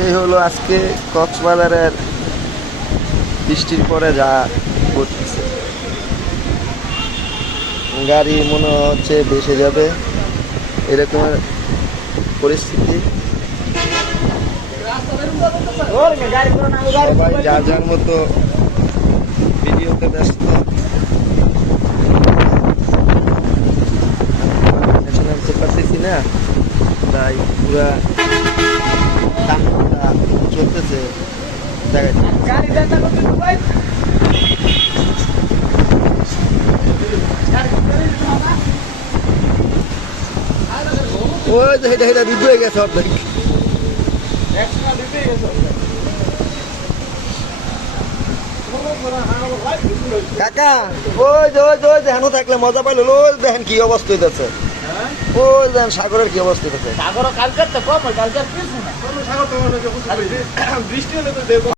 এই হলো আজকে কক্সবাজারের বৃষ্টির পরে যা করতেছে, গাড়ি মনে হচ্ছে ভেসে যাবে এরকম পরিস্থিতি। সবাই যার যার মতো ভিডিওতে ব্যস্ত। এখন আনতে পারতেছি না, তাই পুরা দামটা চলতেছে ওই যে এটা ডুবে গেছে অর্ধেক। কাকা ওই যে হেন থাকলে মজা পাইলো, ওই দেখেন কি অবস্থা হইতেছে, ওই দেখেন সাগরের কি অবস্থা হইতেছে। সাগর কালকে তো কম, কালকে বৃষ্টি হলে তো